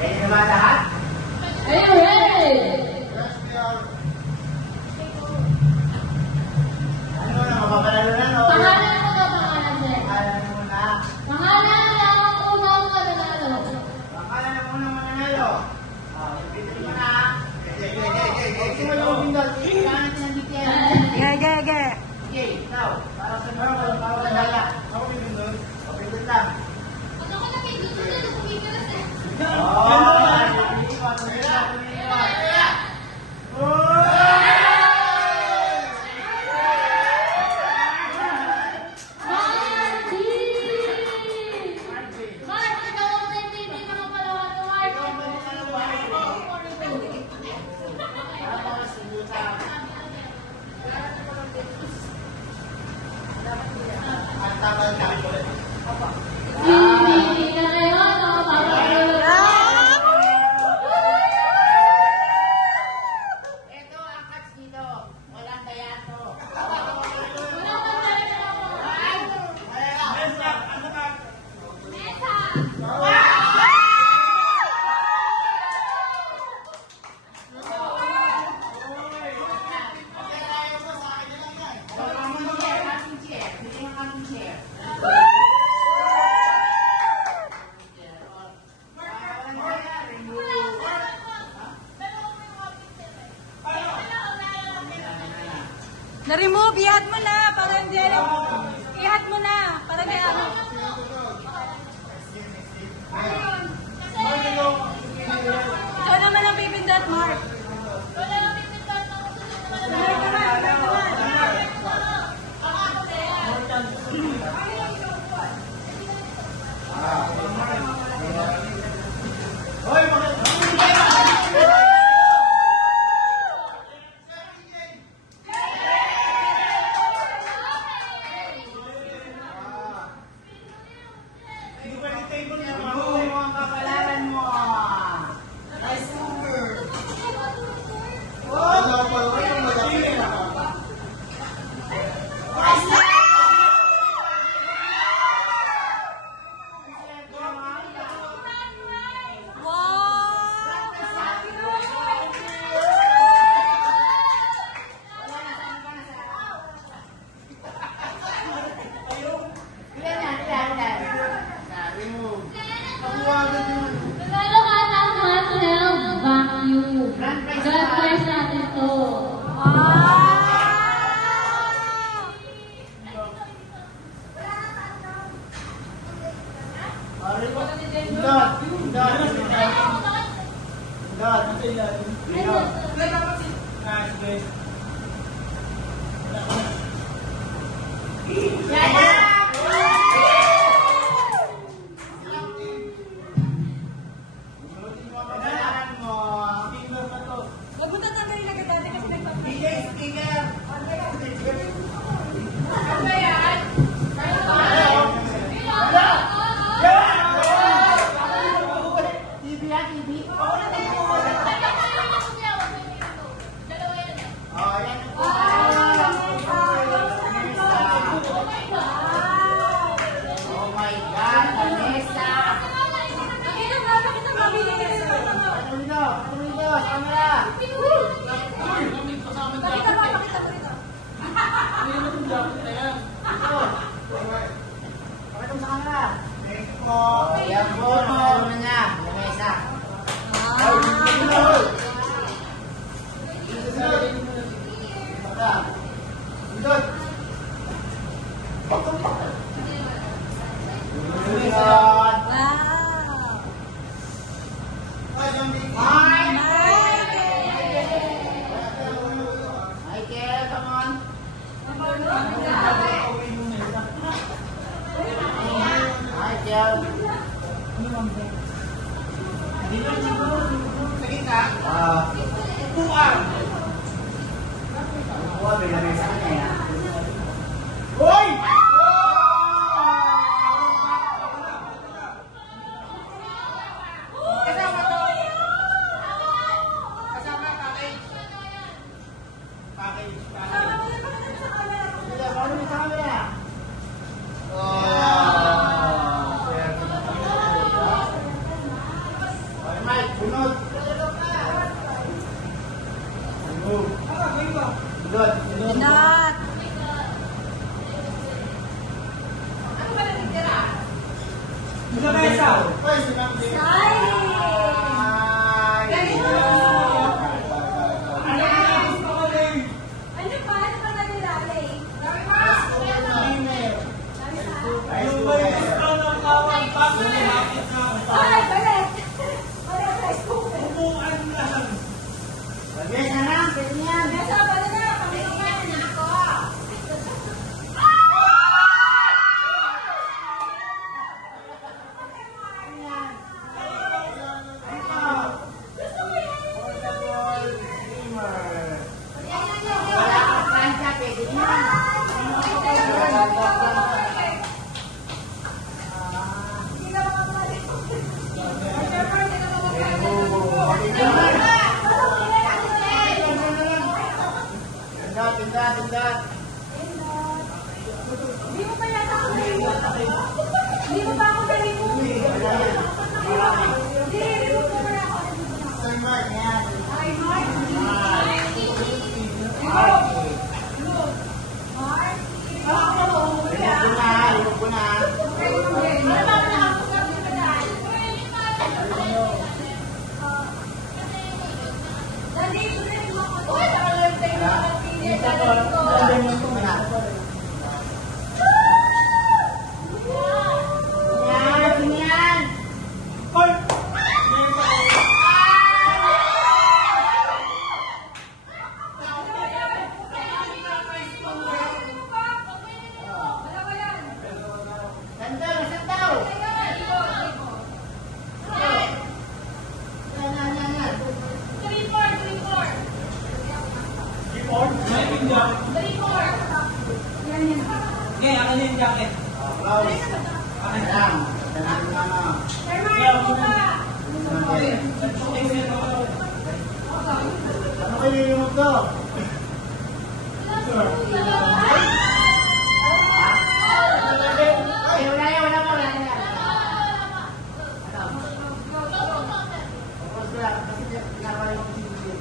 Ready na ba lahat? Ayun, hey! Ano na, mapapanalo na, no? Pangalan mo na, pangalan mo. Pangalan mo na. Pangalan mo na ang unang mananalo. Pangalan na muna mananalo. Ipitin mo na. Sige, mo yung pindot. Kailangan natin ng detail. Ge. Sige, ikaw. Para sa mga, para sa dala. Ako pindot. Pindot lang. Ano ka na pindot mo na, kumikilos eh. Mark, ikaw ang naitindi mga palawan mo, Mark. Hindi na kayo, nakapapalo. Ito ang catch dito. Walang dayato. Walang pagdala ako. Mesa! Na-remove, ihat mo na. Para hindi alam. Ihat mo na. Para hindi alam. Ikaw naman ang pipindot, Mark. Mark naman. Ang kapalaran mo. Nanalo ka ng handheld vacuum. God bless natin to. Huwag mo tatanggalin agad dati kasi nagpapalala. Pakita mo, pakita mo, mabilis. Pakita mo rito. Yan po, ano niya, lamesa. Wow. Michael, come on. Michael. Upuan, may lamesa ka niya. Hoy! Mike, sunod. Move. Sunod. Not. Oy, sunod. Ano pa? Ano pa nalilali? Ay, balik! Balik, rice cooker. Yes, anak, pwede yan. Nasa, balik na. Pamilya na ako. Wala kang plancha, pwede yan. Tindot, tindot, tindot. Hindi mo pa yata ako nalimutan. Hindi mo pa ako nalimutan. Hindi, nalimutan mo na ako. Sir Mark, yan. Ay, Mark. Mark. Mark. Lumog ko na. Ano ba nakapagod mo ba dahil? Nandito na yung mga uy, nakalag tayo mga kapinit. Lumog ko na. Yan, yan. Sandal, sandal. Yan, yan, yan, yan. 3-4. Okay, akin yung jacket. Close. Ayan. Ganun na, ano. Ano kayo yung ito? Ay, wala yan, wala pa, wala yan. Tapos wala, kasi ginagawa yung sisipin.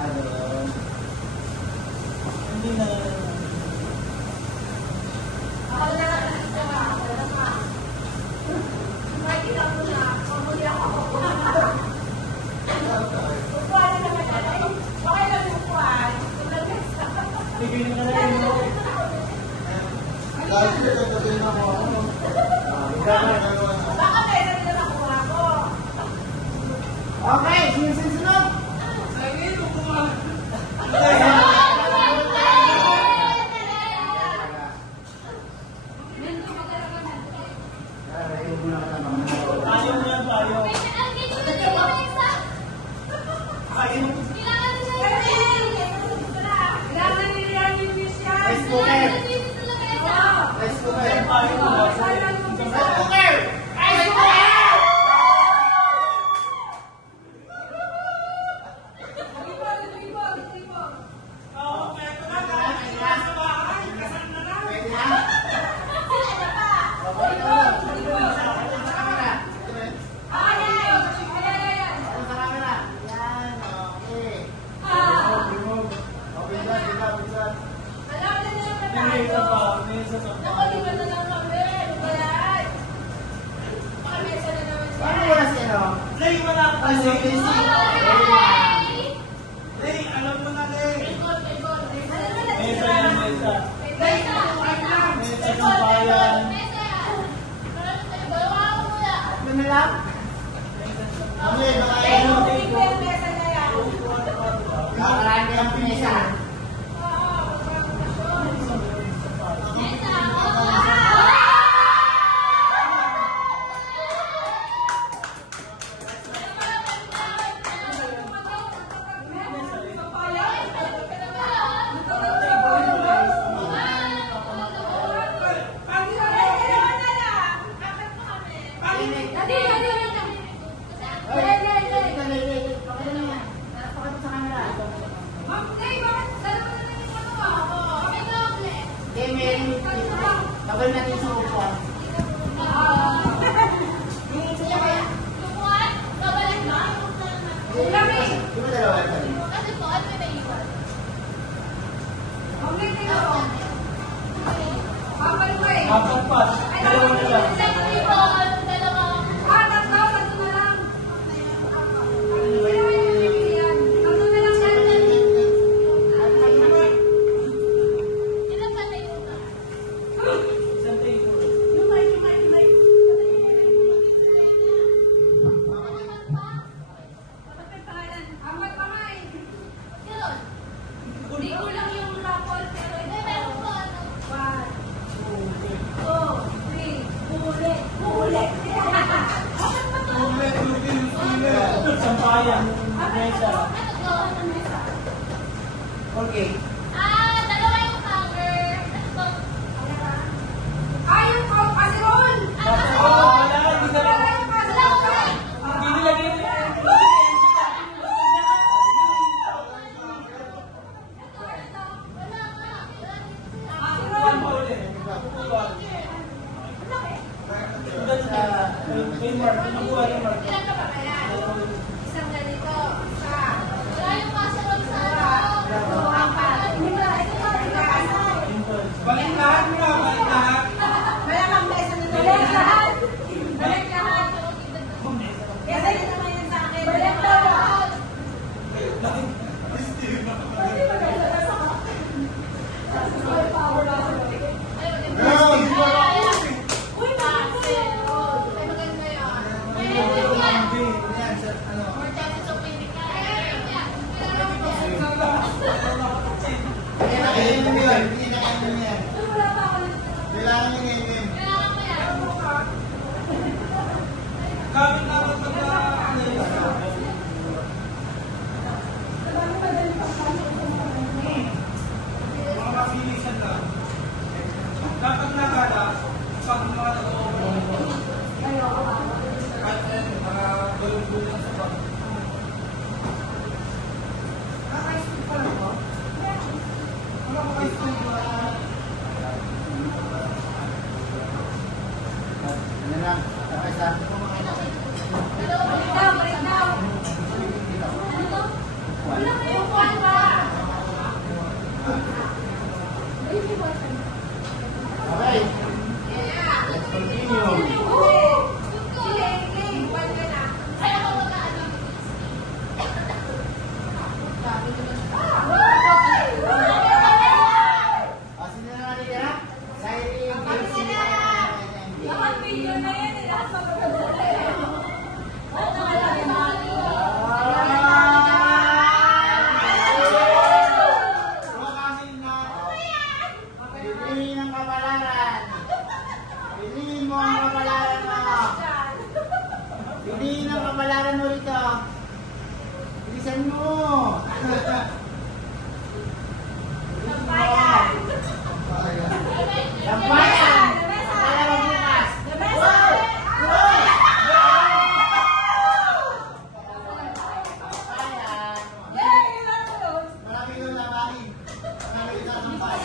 Ayun. Hindi na. Bigyan ka na rin mo. Lagi na sasabihin ako. Okay, sunod. Ayaw mo yan, ayaw. Ayaw mo. Rice cooker. Rice cooker. Ayaw mo. Rice cooker. Rice cooker. Pwede na? Okay na. Sa camera. Sa camera. Yan, okay. Remove. Okay, good. May isa pa. May isa pa. Paano wala sa'yo? Lay, wala ka Ano, kasi. please? Lay, alam mo na, Lay. May isa yan, may isa. May isa ng bayan. Ano na lang? Ano yun? Nakaraan ka ng pinesa. Tagal natin sa upuan. Sampayan. Mesa. Okay. Dalawa yung cover. Ayun ko, kasirol! Wala, hindi na lang. Hindi nilagay mo yan. Yan pa ulit. May mark. Nakuha yung mark. Isang ganito, isa. Wala yung casserole sa Balik lahat mo na, balik lahat. Malamang mesa nito. Balik lahat. Balik lahat. Kasi ito naman yun sa akin. Balik lahat. Uy, Gamit na ako sa mga mabilisan lang. Dapat nakala pag mga nag-overall. Kahit mga gulong-gulong sa bag. Naka-school pa lang ba? Wala ko ka-school ba? Ano lang? Okay, sa balik daw. Wala kayong kuwan ba? Okay. Let's continue. Sino na natin yan? Siren, Casey, Lahat video na yan, lahat magaganda yan. Lahat na malaki na. Piliin ang kapalaran. Piliin mo ang kapalaran mo. Piliin ang kapalaran mo rito. Bilisan mo. Sampayan. Sampayan. Alam mo bukas. Sampayan. Marami yung labanin. Marami yung sasampayan.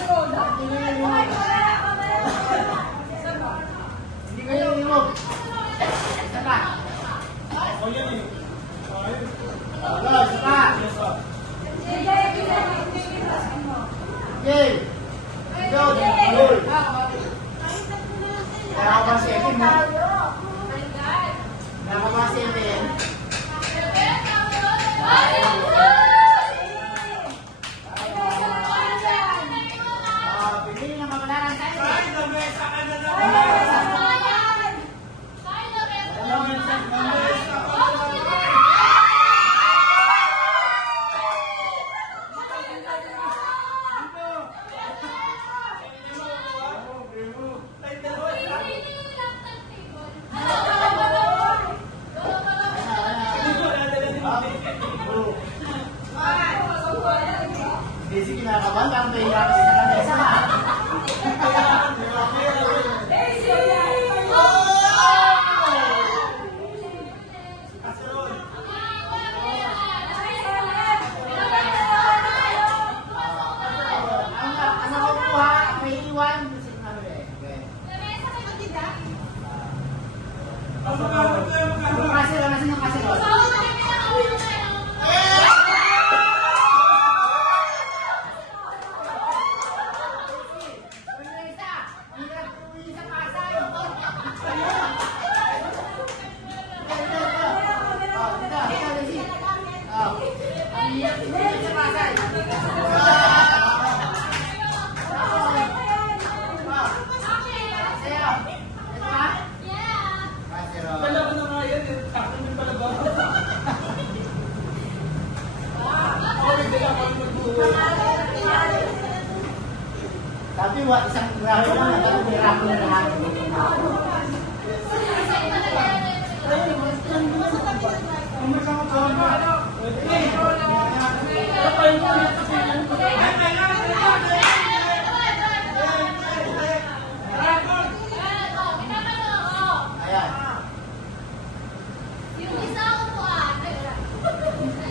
Hindi kayo inog. Isa pa. O yan eh. Isa pa. Yes, sir. Okay. Go. Good. Kaya ako ba 7 mo? Kaya ako ba 7? Piliin ang kapalaran tayo. Kahit na mesa ka na naman. Sige, kinakabahan. Parang may hirap sa lamesa ha. Ano ko po ha? May iwan. Okay. Yung kasero, nasan yung kasero? Dalawa na nga yan eh. Akin yung palabaw. Tapi isang grabe lang, pero may rako na lahat.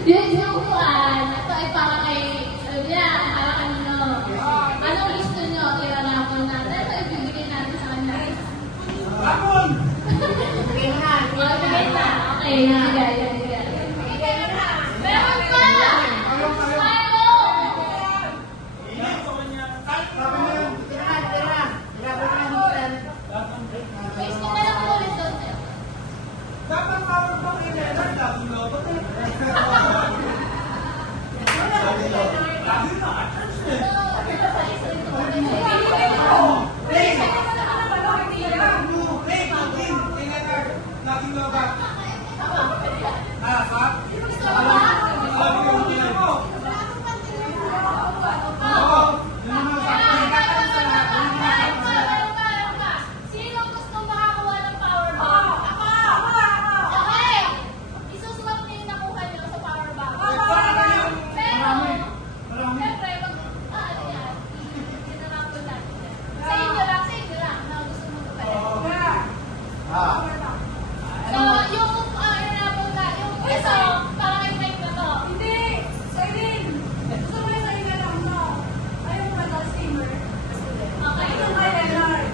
Yung upuan, ito ay para kay, para kanino. Anong gusto nyo? Ilalapon natin o ibibigay natin sa kanya? Tapon! Bigay mo na. Okay na. Okay, bigay. Meron pa! Milo! Ilan sa kanya? Sabi mo yun, tira na. Ilapon mo na dito yan. Face ko na lang ulit doon. Dapat power bank ni Leonard. Lagi na ako. Lagi na. Church eh. Laging lobat. Sa? Sino gusto makakuha ng power bank? Okay! Isusulat niyo yung nakuha niyo sa power bank. Pero, siyempre, ano yan? Itinarapon natin yan. Sa inyo lang, na gusto mo magpalit. So, yung inarapon na, yung ito, para kay Mike na to. Okay?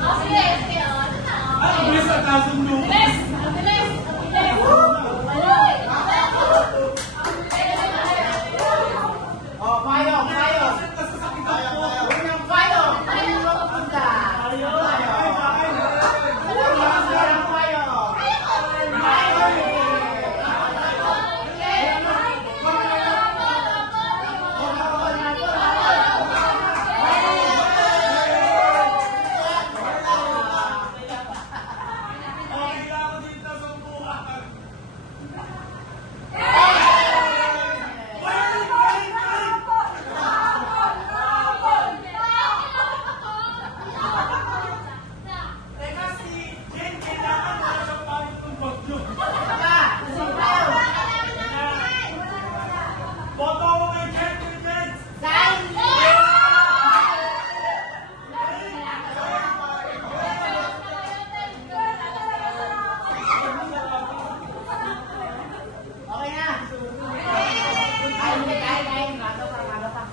Oh, sige, sige, oh, ano na? Ano Okay. ba sa kasundo? Bilis! Bilis! Oh, payo. Unang payo. Unang punta. Unang payo. Okay lang ako dito sa buwan. Teka, si Jen, kailangan na siyang pangit ng bagyo. Boto ako kay Jen, Okay na. Kain. Mato pa.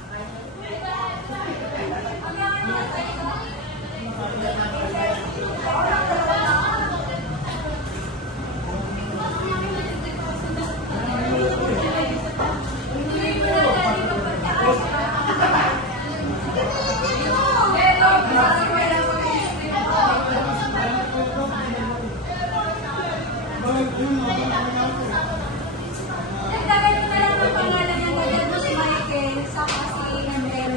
Nagdagay ko na lang ng pangalan ng dagdag mo si Michael, saka si Andel.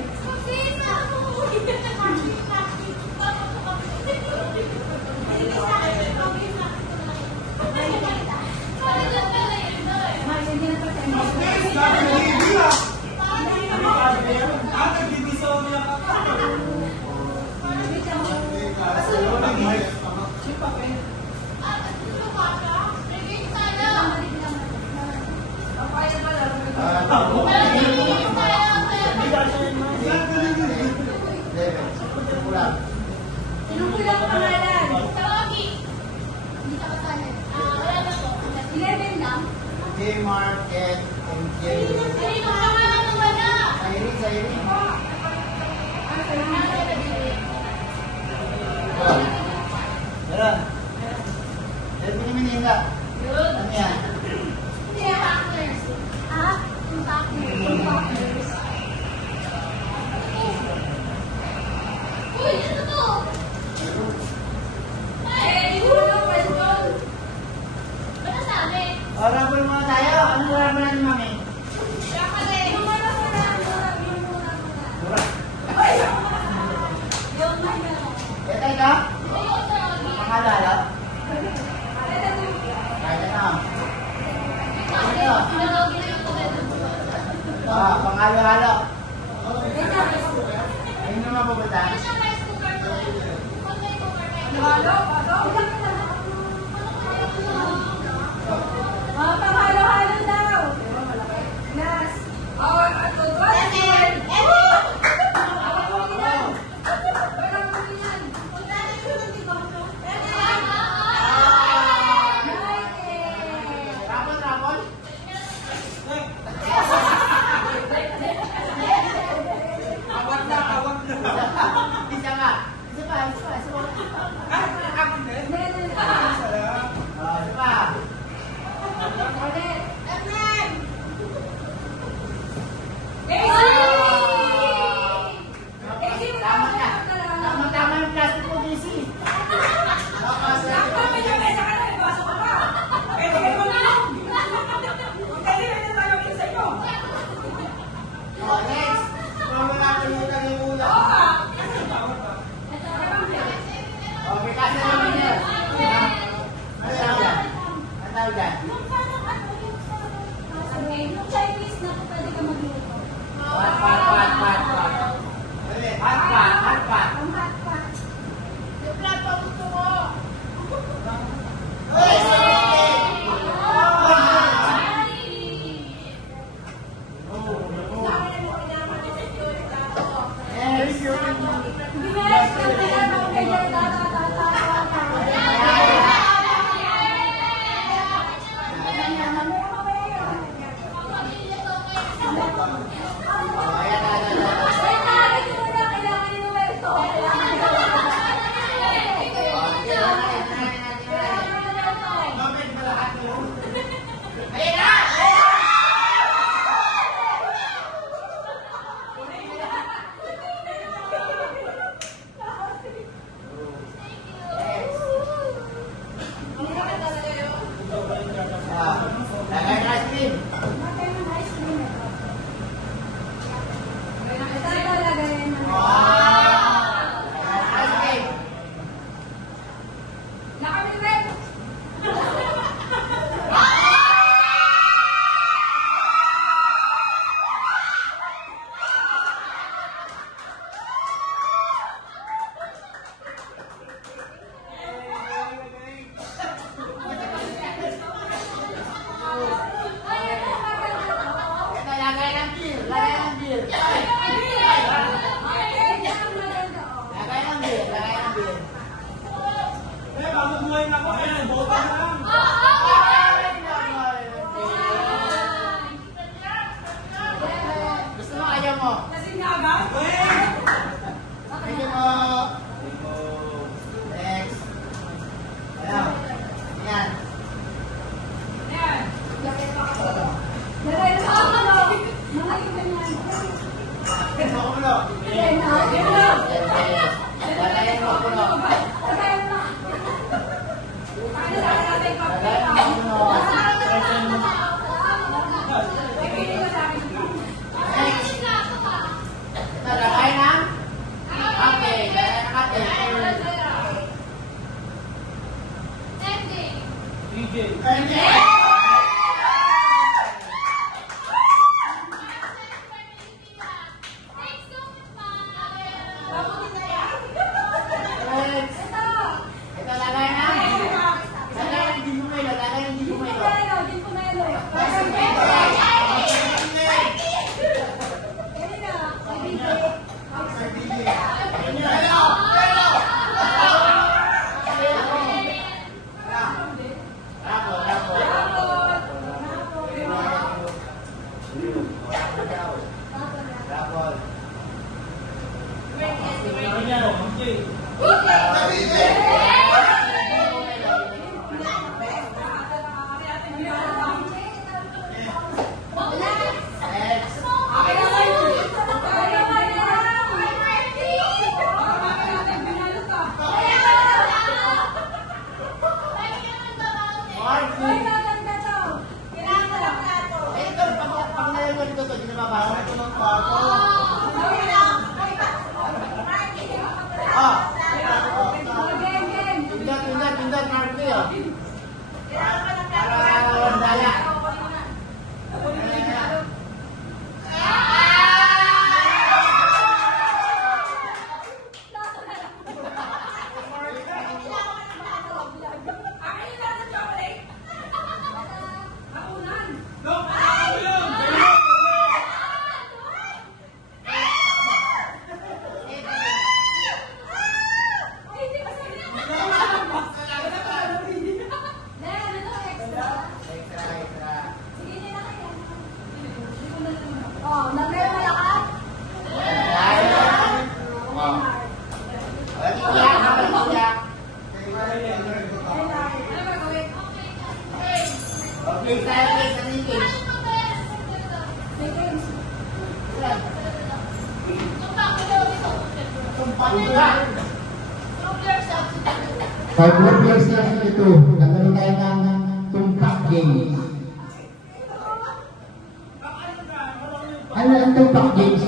Hindi na pa tayo. sabi ni Lily ah. Nagbibisaw niya ka. Anong kulang pangalan? 11 lang. J. Market and J. Irene. Meron. Meron din yung Manila. Ano yan? Uy, ano to? Ba't nasabi? O, rabol muna tayo. Anong rabol natin, mami? Betay ka? Ayun, sorry. Pangalala? Kaya na. Pinalogin na yung kulit. Pangalo-halo. Ayun naman pupunta. Ano siya rice cooker BJ. Next. Ito, lagay na. Lagay ng Disumelo. Lagay ng Disumelo. Sabi niya, BJ. Ito, pag nalagyan dito, hindi na mabasa. Ito ng kwarto. Pindot, Marco yun. Para wandala. Okay, tayo guys, ano yung case? Five more players na ito. Nagkaroon tayo ng tumpak games. Ano ang tumpak games?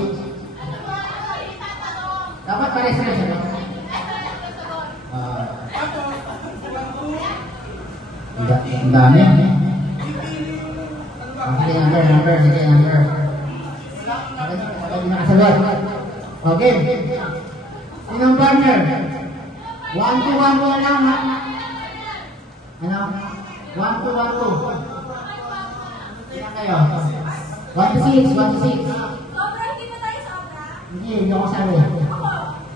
Dapat pares na siya. Ang dami. Sige, number. Sige, nakasagot. Okay. Sinong partner? 1 to 1 mo lang, ha? Ano? 1 to 1 to. Sino kayo? 1 to 6, 1 to 6. Hindi ako sabi.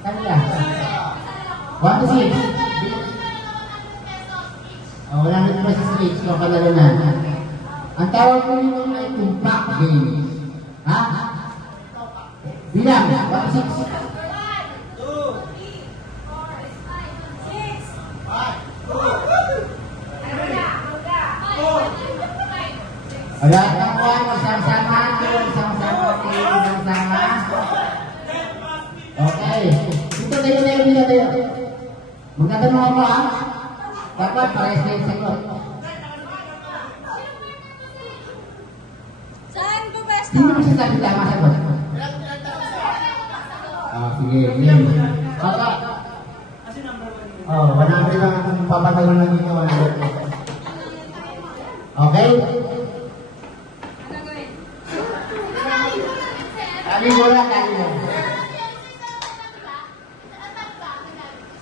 Sabi ka. 1 to 6. Oh, 100 pesos each, so panalo na. Ang tawag ko nito ay tumpak games. Ha? Bilang, 1 to 6. Wala kang kuhan, magsama-sama, magsama-sama. Okay. Dito tayo. Magtatanong ako, ha? Dapat pares na yung sagot. Saan po best? Sino magsasabi tama sagot? Sige. Yun. Baka. Oh, 100 lang papatalon lang dito. Okay? Kali mo lang.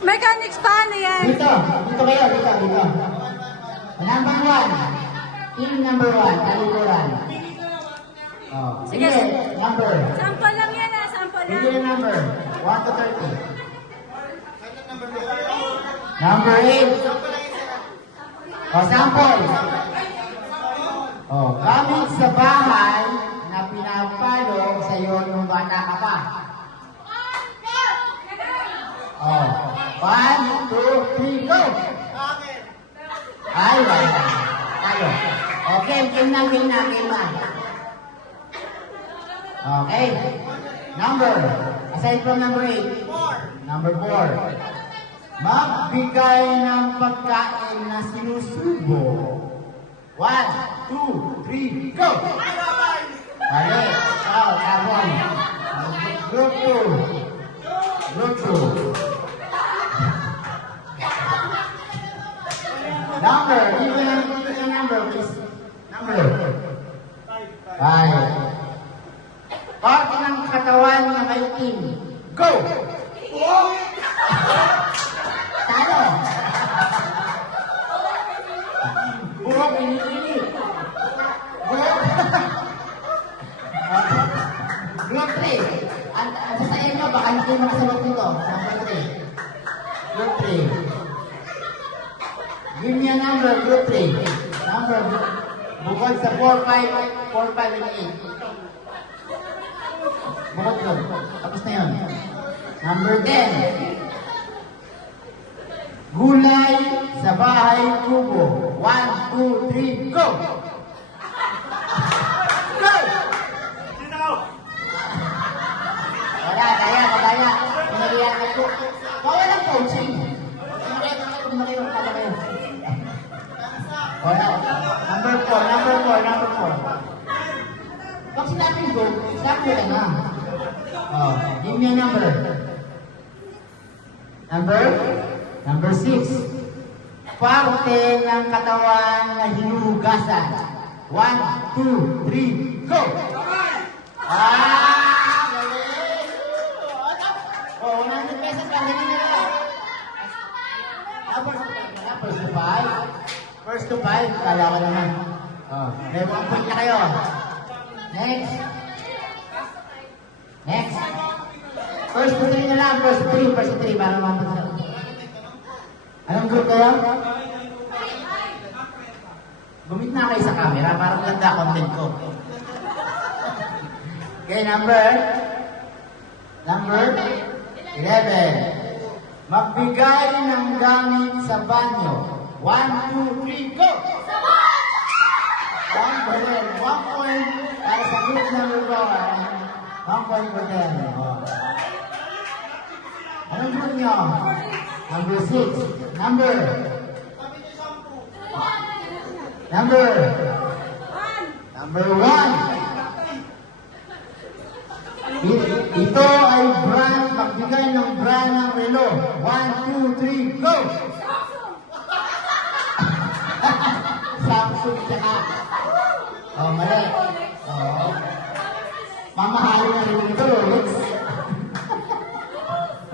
Mechanics pa, ano yan? Dito kayo. Number 1. Team number 1. Talikuran. Oh. Sige, number. Sample lang yan, ha? Sample lang. Sige, number. 1 to 30. Number 8. Oh, sample. Oh, gamit sa bahay na pinapalo sa iyo nung bata ka pa. Oh, 1, 2, 3, go! Ay, wala. Talo. Okay, game na. Okay. Number. Aside from number 8. Number 4. Magbigay ng pagkain na sinusubo. 1, 2, 3, go! Mali. Oh, tapon. Group 2. Number. Give me a number, please. Number. 5. Part ng katawan na may team. Go! Talo! Buhok, ini. Buhok. Group 3. Ang sasayin nyo, baka hindi makasagot nito. Number 3. Group 3. Give me a number, group 3. Number, bukod sa 4, 5, and 8. Bukod yun. Tapos na yun. Number 10. Gulay sa bahay kubo. 1, 2, 3, go! Go! Wala, kaya. Pinagyan ako. Bawal ang coaching. Hindi na kayo. Wala. Number 4. Pag sinabi go, sabi ka na. Oh, give me a number. Number 6. Parte ng katawan na hinuhugasan. 1, 2, 3, go! Galing! Oh, 100 pesos lang. Ganun na lang. First to 5, kala ko naman. Oh, may 1 point na kayo. Next. First to 3 na lang. First to 3 para mapunta. Anong group kayo? Gumit na kayo sa camera para maganda content ko. Okay, number 11. Magbigay ng gamit sa banyo. 1, 2, 3, go! 1 point para sa group number 1. 1 point for them. Oh. Anong group nyo? Number 6. Number 1. Ito ay brand, magbigay ng brand ng relo. 1, 2, 3, go! Samsung tsaka. Oh, mali. Oh. Mamahali na rin ito.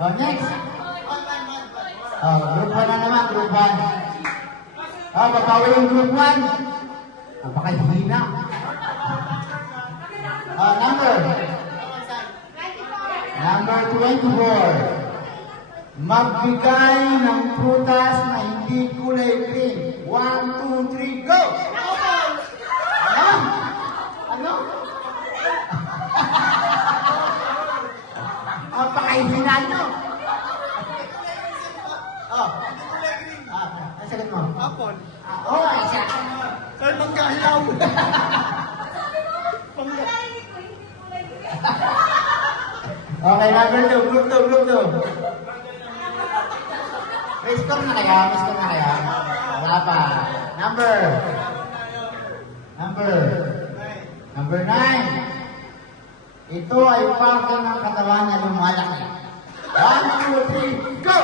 Oh, next. Oh, group 1 na naman, group 1. Oh, babawi yung group 1. Oh, baka hihina. Oh, number 24. Magbigay ng prutas na hindi kulay green. 1, 2, 3, go! Ano? Napakahihina nyo. Oh. Ang sagot mo? Apple. Oh, isa. Saan magkahilaw? Okay, number 2. Group 2. May score na kaya? Wala pa. Number 9. Ito ay parte ng katawan na lumalaki. 1, 2, 3, go!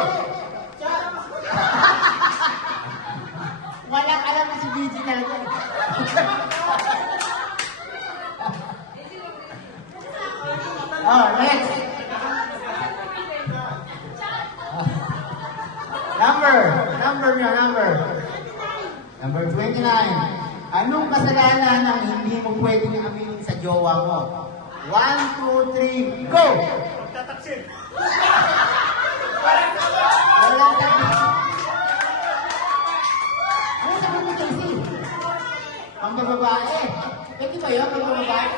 Wala ka lang si BG talaga. Oh, next. Number 29. Anong kasalanan ang hindi mo pwedeng aminin sa jowa mo? 1, 2, 3, go! Tataksin. Walang sabi. Ano sabi mo, Casey? Pambababae. Pwede ba yun? Pambababae?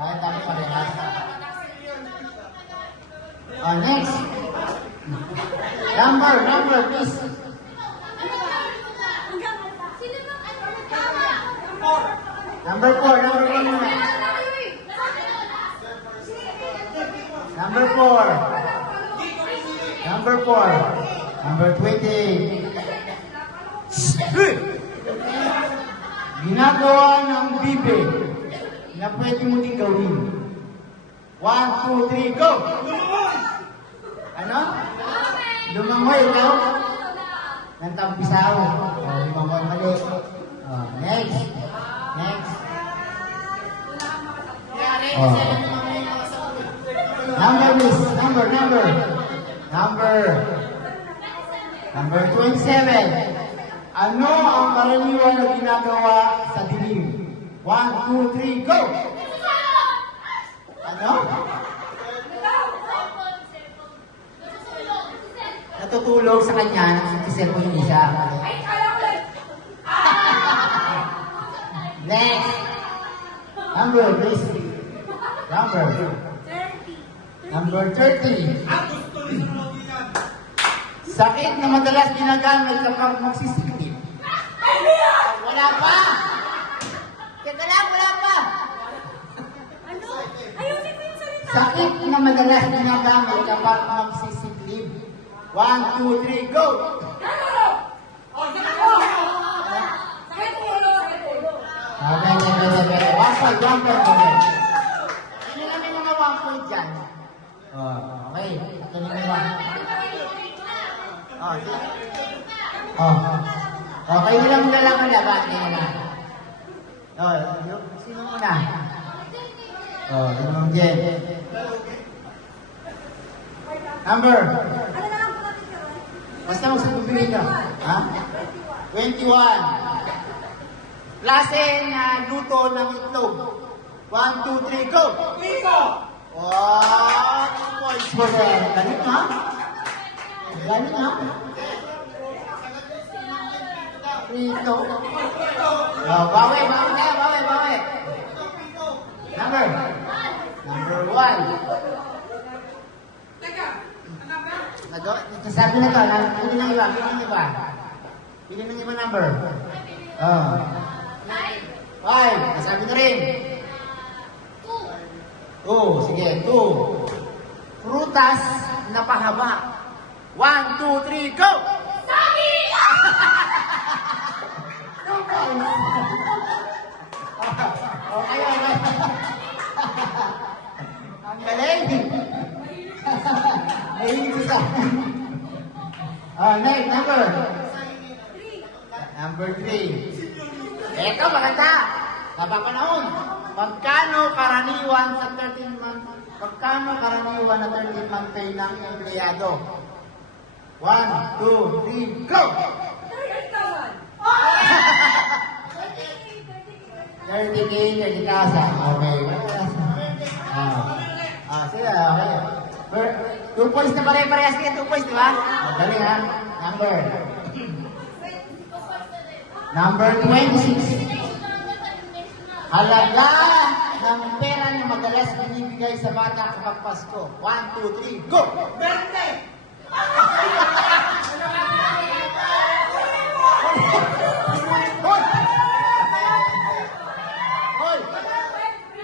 Ay, dami parehas. Oh, next. Number, please. Number 4 muna. Number 20. Ginagawa ng bibe na pwede mo din gawin. 1, 2, 3, go! Ano? Lumangoy, ikaw? ng Tampisaw. Limang buwan mali. Next. Next. Number, please. Number 27. Ano ang karaniwan na ginagawa sa dilim? 1, 2, 3, go! Ano? Natutulog sa kanya, nagsiselfon yung isa. Next. Number, please. Number 30. Sakit na madalas ginagamit kapag magsisikip. Wala pa! Teka lang, wala pa! Ayusin mo yung salita. Sakit na madalas ginagamit kapag magsisikip. 1, 2, 3, go! Sakit ulo. Okay. One point. Ano lang yung mga 1 point dyan? Okay. Ito na naman. Okay, walang lalaman na ba? Sino muna? Yung Ma'am Jen. Number. Ano na lang po natin gawin? Basta magsasabihin ka. Ha? 21. Klase na luto ng itlog. 1, 2, 3, go! Oh, 2 points for them. Galing ha? Prito. Bawi. Number 1. Sabi na to, pili ng iba number. 5. Nasabi na rin. 2. Sige, 2. Prutas na pahaba. 1, 2, 3, go! Sabi! Okay. Ang galing. Mahilig sa next, number 3. Ito, maganda. Napapanahon. Magkano karaniwan na 13-month pay ng empleyado? 1, 2, 3, go! 30K, 30,000. Okay. Sige, okay. 2 points na pare-parehas kayo. 2 points, di ba? Magaling ha. Number 26. Halaga ng pera na madalas binibigay sa bata kapag Pasko. 1, 2, 3, go! 20! Hoy!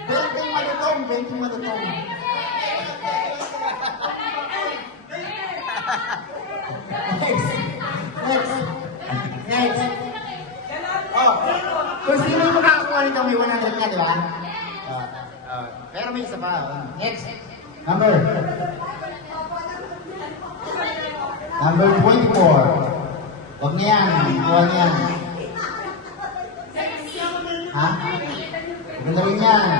20 malutong. Next. Kung sino yung makakakuha nito, may 100 ka, di ba? Pero may isa pa. Next. Number 24. Huwag niya yan. Kuha niya yan. Ha? Ganda rin yan.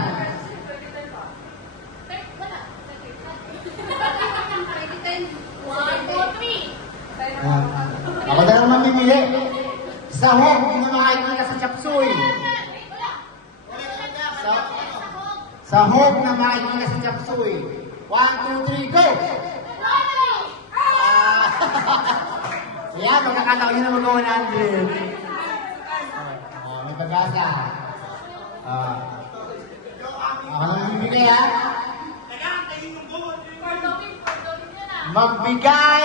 Ako na lang mamimili. Sahog na makikita sa chapsuy. Sahog na makikita sa chapsuy. 1, 2, 3, go! Yan, magkakataon nyo na mag-100. May pag-asa. Ako na mamimili ha. Magbigay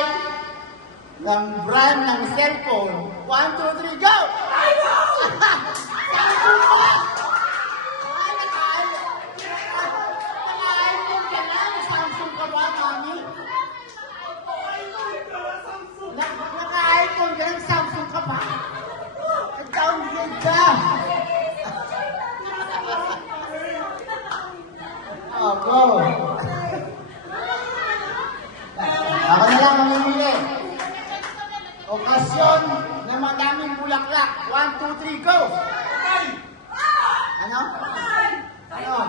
ng brand ng cellphone. 1, 2, 3, go! Samsung ka ba, mami? Naka-iPhone ka ng Samsung ka ba? Nag-downgrade ka. Go. Ako na lang mamimili. Okasyon clock. 1, 2, 3, go! Ano? Ano?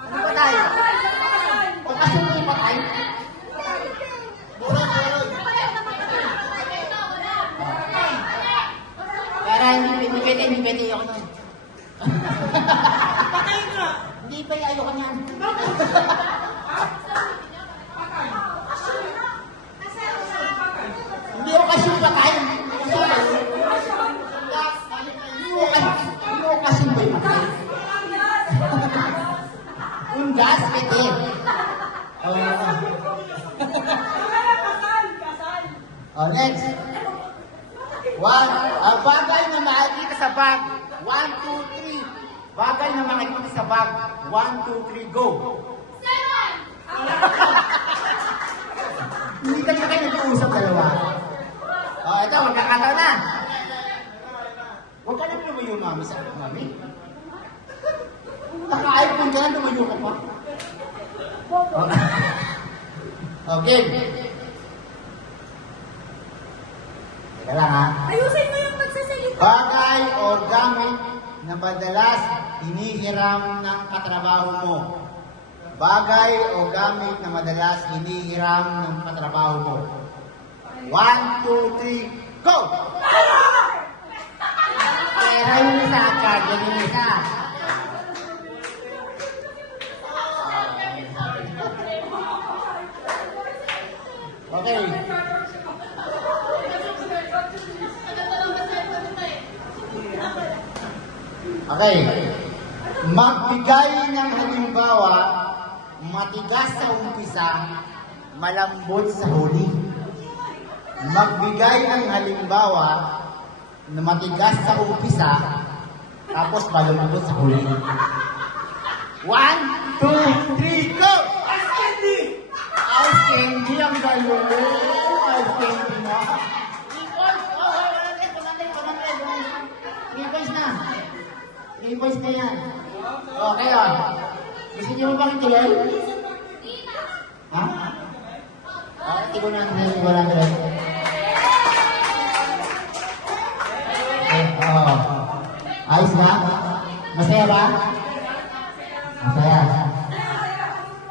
Ano ba tayo? Pagkasin mo yung patay? Burot, burot. Para hindi pwede ako nun. Patay nga. Hindi pa ayoko niyan. Hindi ako kasi patay. Hindi ako kasi ba yung patay? Undas, pwede. Oh, next. Bagay na makikita sa bag. 1, 2, 3. Bagay na makikita sa bag. 1, 2, 3, go. 7! Hindi ka na kayo nag-uusap dalawa. Oh, ito, magkakataon na. Huwag ka na lumayo, mami, sa mami. Naka-iPhone ka na, lumayo ka pa. Okay. Teka lang, ha. Ayusin mo yung magsasalita. Bagay o gamit na madalas hinihiram ng katrabaho mo. Bagay o gamit na madalas hinihiram ng katrabaho mo. 1, 2, 3, go! Pera yung isa, charger yung isa. Okay. Okay. Magbigay ng halimbawa, matigas sa umpisa, malambot sa huli. Magbigay ng halimbawa, na matigas sa umpisa, tapos malambot sa huli. 1, 2, 3, go! Ice candy. Ice candy ang galing. Ice candy na. 3 points. Oh, 3 points na. 3 points na yan. Okay, oh. Gusto niyo mo bang ituloy? Ha? Tigo na ang nasa wala na rin. Ayos ba? Masaya ba? Masaya.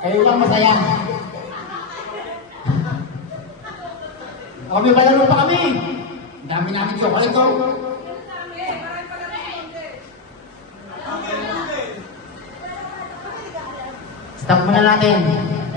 Kayo lang masaya. May palaro pa kami. Ang dami namin chocolate ko. Stop muna natin.